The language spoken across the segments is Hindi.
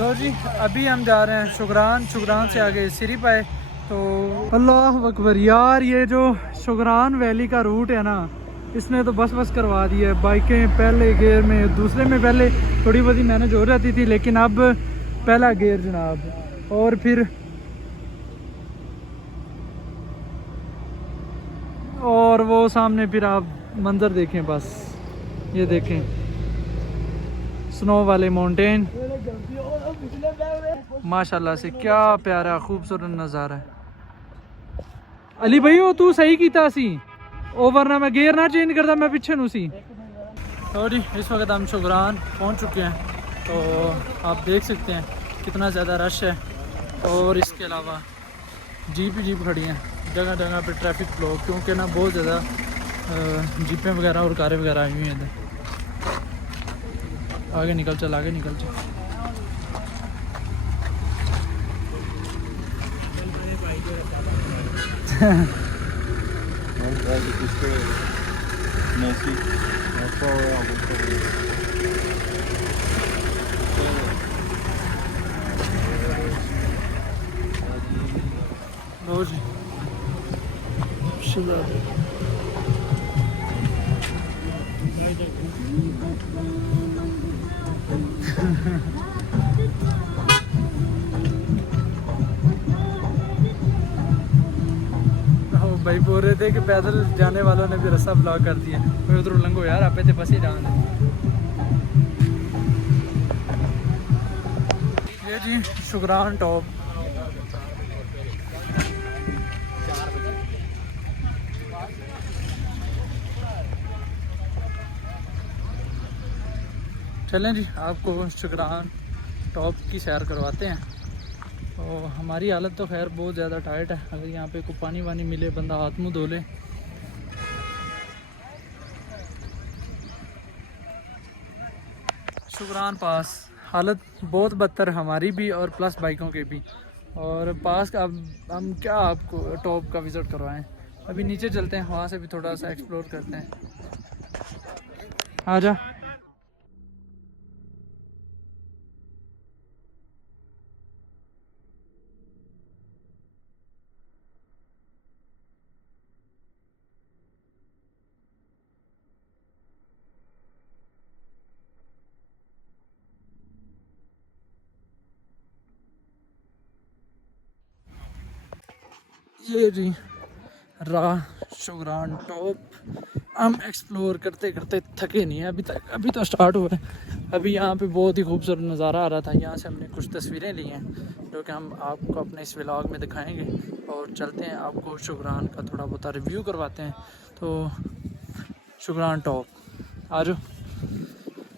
लो जी, अभी हम जा रहे हैं शुगरान से आगे सिरी पाए। तो अल्लाह अकबर यार, ये जो शुगरान वैली का रूट है ना, इसने तो बस करवा दी है। बाइकें पहले गियर में, दूसरे में पहले थोड़ी बहुत मैनेज हो जाती थी, लेकिन अब पहला गियर जनाब। और फिर और वो सामने फिर आप मंजर देखें, बस ये देखें स्नो वाले माउंटेन। माशाल्लाह से क्या प्यारा खूबसूरत नज़ारा है। अली भाई वो तू सही कीता सी, ओ वरना मैं गेयर ना चेंज करता, मैं पीछे नू सी। तो जी इस वक्त हम शुगरान पहुंच चुके हैं। तो आप देख सकते हैं कितना ज़्यादा रश है। और इसके अलावा जीप ही जीप खड़ी हैं जगह जगह पे, ट्रैफिक ब्लॉक, क्योंकि ना बहुत ज़्यादा जीपें वगैरह और कारें वगैरह आई हुई हैं इधर। आगे निकल चल, आगे निकल चल। लो जी भाई बोल रहे थे कि पैदल जाने वालों ने भी रास्ता ब्लॉक कर दिया। कोई उधर लंगो यार, आप थे बस ही जान दे। ये जी शुगरान टॉप। चलें जी, आपको शुगरान टॉप की सैर करवाते हैं। तो हमारी हालत तो खैर बहुत ज़्यादा टाइट है। अगर यहाँ पे कोई पानी वानी मिले, बंदा हाथ मुँह धो ले। शुगरान पास हालत बहुत बदतर, हमारी भी और प्लस बाइकों के भी। और पास का अब हम क्या आपको टॉप का विज़िट करवाएं। अभी नीचे चलते हैं, वहाँ से भी थोड़ा सा एक्सप्लोर करते हैं। आजा। ये जी राह शुगरान टॉप। हम एक्सप्लोर करते करते थके नहीं हैं अभी तक, अभी तो स्टार्ट हुआ है। अभी यहाँ पे बहुत ही खूबसूरत नज़ारा आ रहा था, यहाँ से हमने कुछ तस्वीरें ली हैं जो कि हम आपको अपने इस व्लॉग में दिखाएंगे। और चलते हैं, आपको शुगरान का थोड़ा बहुत रिव्यू करवाते हैं। तो शुगरान टॉप आ जाओ।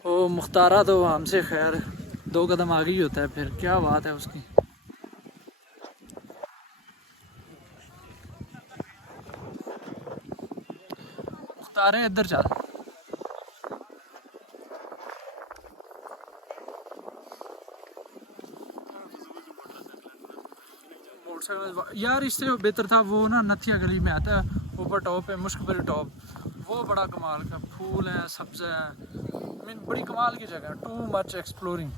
वो मुख्तारा तो हमसे खैर 2 कदम आगे ही होता है, फिर क्या बात है उसकी। मुख्तार इधर चल। यार इससे बेहतर था वो ना, नथिया गली में आता है, ऊपर टॉप है मुश्कबरी टॉप। वो बड़ा कमाल का फूल है, सब्ज़ है, मीन बड़ी कमाल की जगह है। Too much exploring.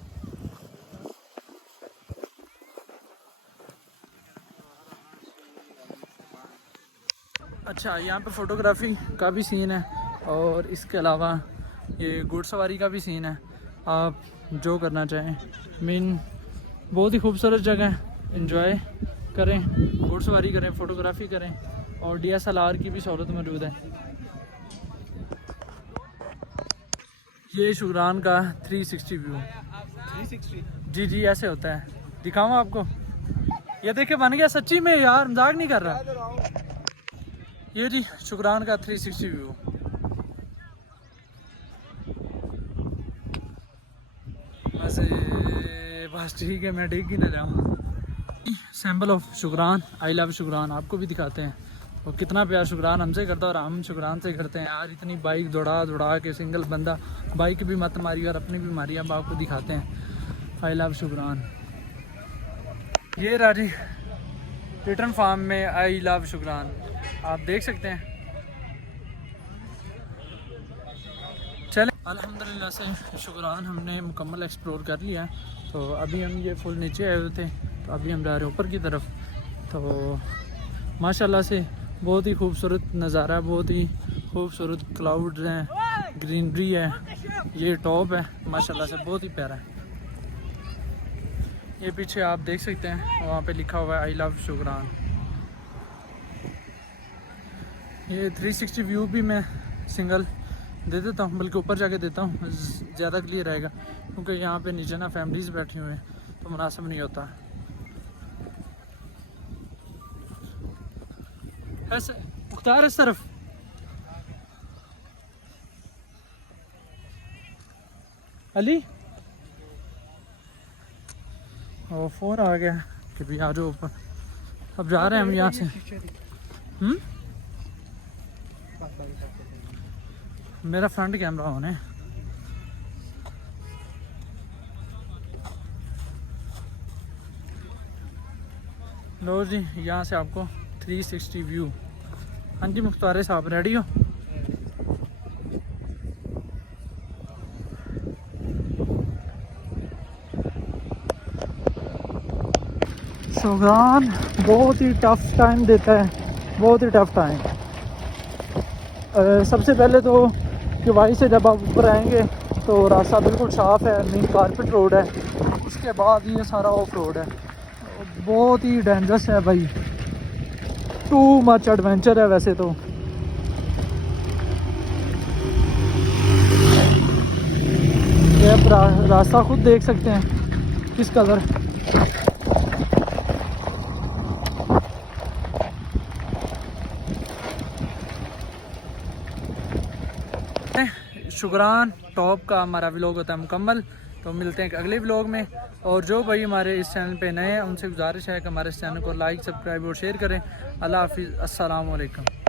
अच्छा, यहाँ पे फ़ोटोग्राफी का भी सीन है, और इसके अलावा ये घुड़सवारी का भी सीन है। आप जो करना चाहें, मीन बहुत ही खूबसूरत जगह है। एंजॉय करें, घुड़सवारी करें, फ़ोटोग्राफी करें, और DSLR की भी सहूलत मौजूद है। ये शुगरान का 360 व्यू। 360 जी जी ऐसे होता है। दिखाऊँ आपको? ये देखे बन गया सच्ची में यार, मजाक नहीं कर रहा। ये जी शुगरान का 360 व्यू। बस ठीक है, मैं ठीक ही ना जाऊँ। सैम्पल ऑफ शुगरान, आई लव शुगरान आपको भी दिखाते हैं। और कितना प्यार शुगरान हमसे करता है और हम शुगरान से करते हैं यार। इतनी बाइक दौड़ा के सिंगल बंदा बाइक भी मत मारी और अपनी भी मारी। अब आपको दिखाते हैं आई लव शुगरान। ये राजी रिटर्न फार्म में आई लव शुगरान आप देख सकते हैं। चले अल्हम्दुलिल्लाह से शुगरान हमने मुकम्मल एक्सप्लोर कर लिया। तो अभी हम ये फुल नीचे आए हुए थे, तो अभी हम जा रहे हैं ऊपर की तरफ। तो माशाल्लाह से बहुत ही खूबसूरत नज़ारा है, बहुत ही खूबसूरत क्लाउड हैं, ग्रीनरी है। ये टॉप है माशाल्लाह से बहुत ही प्यारा है। ये पीछे आप देख सकते हैं, वहाँ पे लिखा हुआ है आई लव शुगरान। ये 360 व्यू भी मैं सिंगल दे देता हूँ, बल्कि ऊपर जाके देता हूँ, ज़्यादा क्लियर रहेगा, क्योंकि यहाँ पे नीचे ना फैमिलीज़ बैठी हुई हैं तो मुनासिब नहीं होता ऐसे। मुख्तार इस तरफ अली और फ़ोन आ गया कि भी आ जाओ ऊपर। अब जा रहे हैं हम यहाँ से। मेरा फ्रंट कैमरा ऑन है। लो जी, यहाँ से आपको 360 व्यू। हाँ जी मुख्तार साहब रेडी हो? शुगरान बहुत ही टफ टाइम देता है, बहुत ही टफ टाइम। सबसे पहले तो किवाई से जब आप ऊपर आएंगे तो रास्ता बिल्कुल साफ़ है, मेन कारपेट रोड है। उसके बाद ये सारा ऑफ रोड है, बहुत ही डेंजरस है भाई, टू मच एडवेंचर है वैसे तो। ये आप रास्ता खुद देख सकते हैं किस कलर। शुगरान टॉप का हमारा व्लॉग होता है मुकम्मल। तो मिलते हैं अगले व्लॉग में। और जो भाई हमारे इस चैनल पे नए हैं उनसे गुजारिश है कि हमारे इस चैनल को लाइक, सब्सक्राइब और शेयर करें। अल्लाह हाफिज़, अस्सलाम वालेकुम।